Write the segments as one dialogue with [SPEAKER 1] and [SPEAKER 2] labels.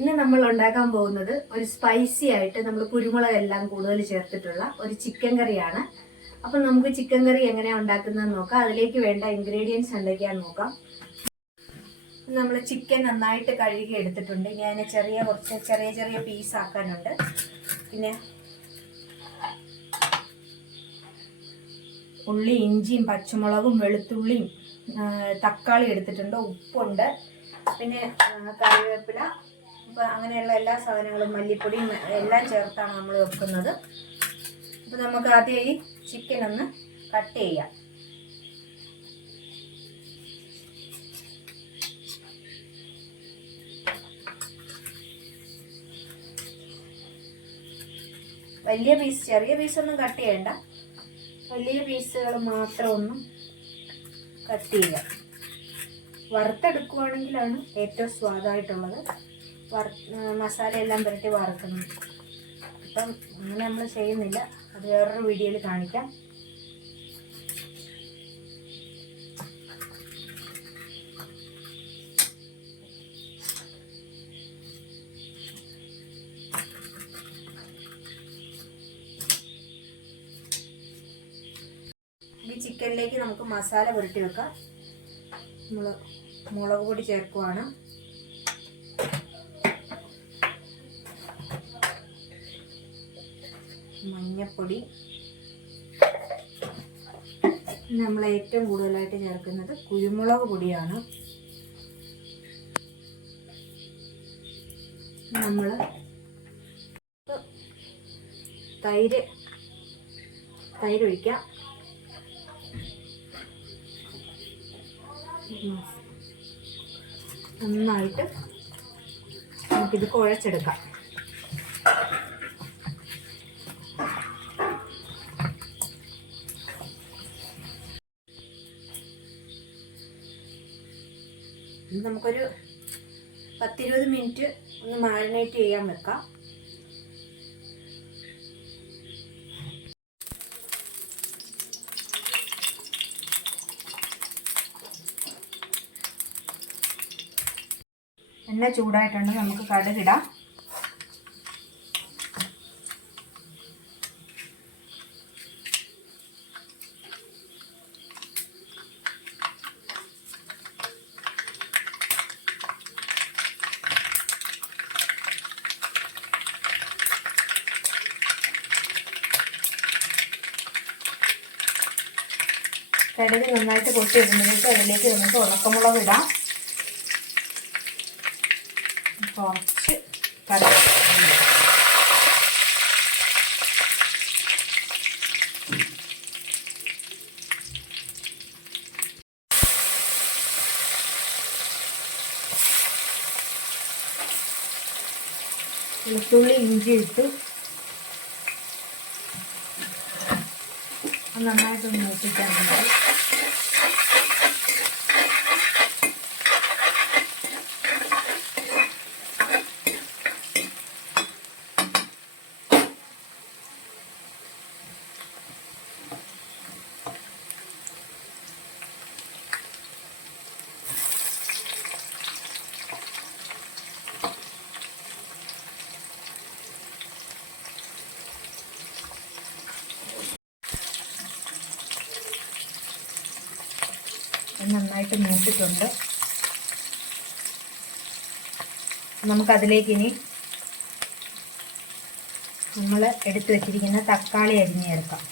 [SPEAKER 1] ഇന്ന് നമ്മൾ ഉണ്ടാക്കാൻ പോകുന്നത് ഒരു സ്പൈസി ആയിട്ട് നമ്മൾ കുരുമുളക് എല്ലാം കൂടുതൽ ചേർത്തിട്ടുള്ള ഒരു ചിക്കൻ കറിയാണ്. അപ്പം നമുക്ക് ചിക്കൻ കറി എങ്ങനെയാണ് ഉണ്ടാക്കുന്നത് നോക്കാം. അതിലേക്ക് വേണ്ട ഇൻഗ്രീഡിയൻസ് എന്തൊക്കെയാന്ന് നോക്കാം. നമ്മൾ ചിക്കൻ നന്നായിട്ട് കഴുകി എടുത്തിട്ടുണ്ട്. ഇനി അതിനെ ചെറിയ കുറച്ച് ചെറിയ ചെറിയ പീസ് ആക്കാനുണ്ട്. പിന്നെ ഉള്ളി ഇഞ്ചിയും പച്ചമുളകും വെളുത്തുള്ളിയും തക്കാളി എടുത്തിട്ടുണ്ട്. ഉപ്പുണ്ട്. പിന്നെ കറിവേപ്പില അങ്ങനെയുള്ള എല്ലാ സാധനങ്ങളും മല്ലിപ്പൊടിയും എല്ലാം ചേർത്താണ് നമ്മൾ വെക്കുന്നത്. അപ്പം നമുക്ക് ആദ്യം ഈ ചിക്കൻ ഒന്ന് കട്ട് ചെയ്യാം. വലിയ പീസ് ചെറിയ പീസൊന്നും കട്ട് ചെയ്യണ്ട. വലിയ പീസുകൾ മാത്രം ഒന്ന് കട്ട് ചെയ്യുക വറുത്തെടുക്കുവാണെങ്കിലാണ് ഏറ്റവും സ്വാദായിട്ടുള്ളത്. വറ മസാല എല്ലാം പുരട്ടി വറുക്കണം. അപ്പം അങ്ങനെ നമ്മൾ ചെയ്യുന്നില്ല. അത് വേറൊരു വീഡിയോയിൽ കാണിക്കാം. ഈ ചിക്കനിലേക്ക് നമുക്ക് മസാല പുരട്ടി വെക്കാം. നമ്മൾ മുളക് പൊടി ചേർക്കുവാണ്. മഞ്ഞപ്പൊടി. നമ്മൾ ഏറ്റവും കൂടുതലായിട്ട് ചേർക്കുന്നത് കുരുമുളക് പൊടിയാണ്. നമ്മൾ തൈര് തൈര് ഒഴിക്കാം ഉം. നന്നായിട്ട് നമുക്കിത് കുഴച്ചെടുക്കാം. നമുക്കൊരു പത്തിരുപത് മിനിറ്റ് ഒന്ന് മാരിനേറ്റ് ചെയ്യാൻ വെക്കാം. എണ്ണ ചൂടായിട്ടുണ്ട് നമുക്ക് കടുകിടാം. കടുക് നന്നായിട്ട് പൊട്ടി വരുമ്പോഴേക്ക് അതിലേക്ക് നമുക്ക് ഉണക്കമുളക് ഇടാം. കുറച്ച് കറിവേപ്പില വെളുത്തുള്ളി ഇഞ്ചി ഇട്ട് അത് നന്നായിട്ടൊന്ന് മൂപ്പിക്കാനുണ്ട് അത് നന്നായിട്ട് മൂത്തിട്ടുണ്ട് നമുക്കതിലേക്ക് ഇനി നമ്മൾ എടുത്തു വെച്ചിരിക്കുന്ന തക്കാളി അരിഞ്ഞ് ചേർക്കാം.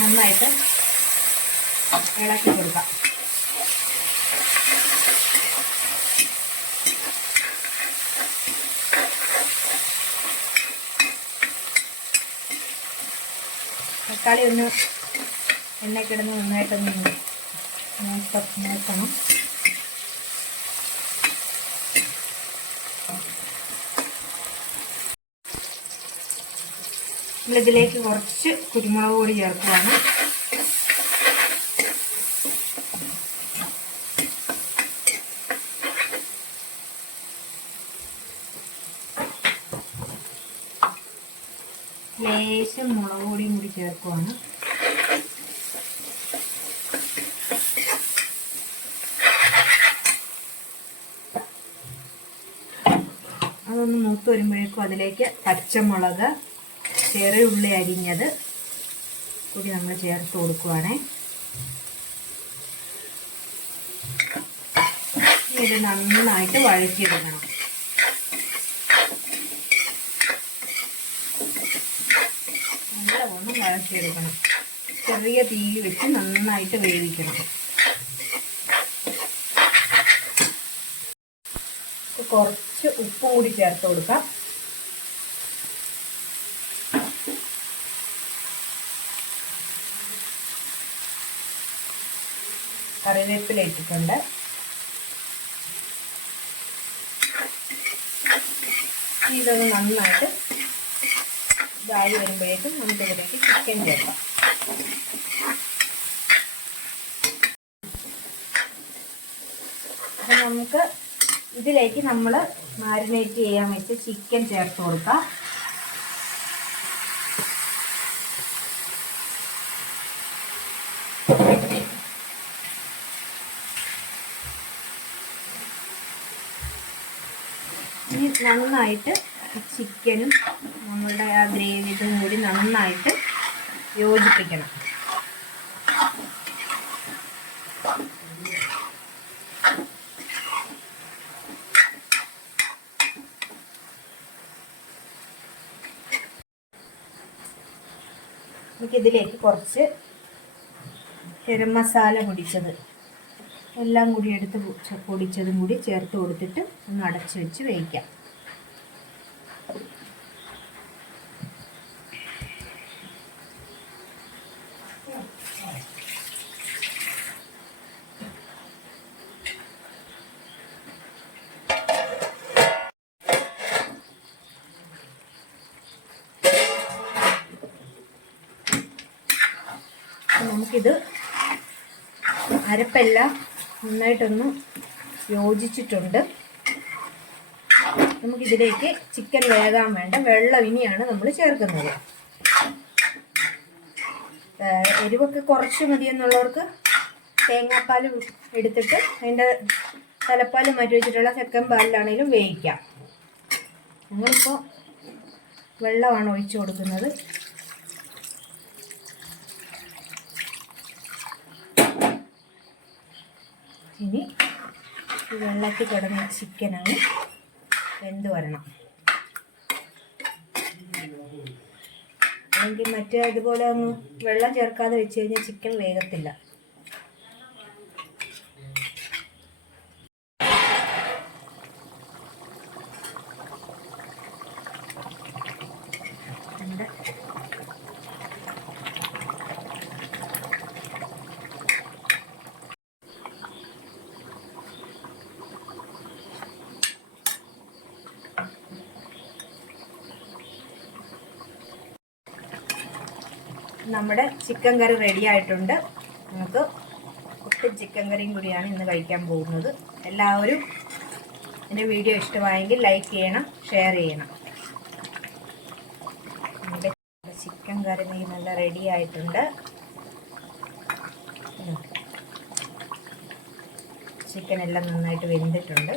[SPEAKER 1] നന്നായിട്ട് ഇളക്കി കൊടുക്കാം. തക്കാളി ഒന്ന് എണ്ണ എണ്ണക്കിടന്ന് നന്നായിട്ടൊന്ന് മൂത്ത നമ്മളിതിലേക്ക് കുറച്ച് കുരുമുളക് പൊടി ചേർക്കുകയാണ്. ലേശം മുളക് പൊടിയും കൂടി ചേർക്കുവാണ് അതൊന്ന് മൂത്ത് വരുമ്പോഴേക്കും അതിലേക്ക് പച്ചമുളക് ചെറിയ ഉള്ളി അരിഞ്ഞത് കൂടി നമ്മൾ ചേർത്ത് കൊടുക്കുവാണേ. ഇത് നന്നായിട്ട് വഴറ്റിയെടുക്കണം. നല്ലവണ്ണം വഴക്കിയെടുക്കണം ചെറിയ തീയിൽ വെച്ച് നന്നായിട്ട് വേവിക്കണം. കുറച്ച് ഉപ്പും കൂടി ചേർത്ത് കൊടുക്കാം. കറിവേപ്പില ഇട്ടിട്ടുണ്ട് ഇതൊന്ന് നന്നായിട്ട് ഇതായി വരുമ്പോഴേക്കും നമുക്ക് ഇതിലേക്ക് ചിക്കൻ ചേർക്കാം. അപ്പം നമുക്ക് ഇതിലേക്ക് നമ്മൾ മാരിനേറ്റ് ചെയ്യാൻ വെച്ച് ചിക്കൻ ചേർത്ത് കൊടുക്കാം ഇനി നന്നായിട്ട് ചിക്കനും നമ്മളുടെ ആ ഗ്രേവി ഇതും കൂടി നന്നായിട്ട് യോജിപ്പിക്കണം. നമുക്കിതിലേക്ക് കുറച്ച് ഗരം മസാല പൊടിച്ചത് എല്ലാം കൂടി എടുത്ത് പൊടിച്ചതും കൂടി ചേർത്ത് കൊടുത്തിട്ട് ഒന്ന് അടച്ചു വെച്ച് വേവിക്കാം. നമുക്കിത് അരപ്പെല്ലാം നന്നായിട്ടൊന്ന് യോജിച്ചിട്ടുണ്ട്. നമുക്കിതിലേക്ക് ചിക്കൻ വേകാൻ വേണ്ട. വെള്ളം ഇനിയാണ് നമ്മൾ ചേർക്കുന്നത്. എരിവൊക്കെ കുറച്ച് മതി എന്നുള്ളവർക്ക് തേങ്ങാപ്പാൽ എടുത്തിട്ട് അതിന്റെ തലപ്പാൽ മാറ്റി വെച്ചിട്ടുള്ള സെക്കൻ പാലിലാണെങ്കിലും വേവിക്കാം. ഞങ്ങളിപ്പോൾ വെള്ളമാണ് ഒഴിച്ചു കൊടുക്കുന്നത്. ഇനി വെള്ളത്തിൽ കിടന്ന ചിക്കനാണ് വെന്ത് വരണം. അല്ലെങ്കിൽ മറ്റേ ഇതുപോലെ ഒന്ന് വെള്ളം ചേർക്കാതെ വെച്ച് കഴിഞ്ഞാൽ ചിക്കൻ വേഗത്തില്ല നമ്മുടെ നമ്മുടെ ചിക്കൻ കറി റെഡി ആയിട്ടുണ്ട്. നമുക്ക് ഒട്ടും ചിക്കൻ കറിയും കൂടിയാണ് ഇന്ന് കഴിക്കാൻ പോകുന്നത്. എല്ലാവരും എന്റെ വീഡിയോ ഇഷ്ടമായെങ്കിൽ ലൈക്ക് ചെയ്യണം ഷെയർ ചെയ്യണം. നമ്മുടെ ചിക്കൻ കറി നീ നല്ല റെഡി ആയിട്ടുണ്ട്. ചിക്കൻ എല്ലാം നന്നായിട്ട് വെന്തിട്ടുണ്ട്.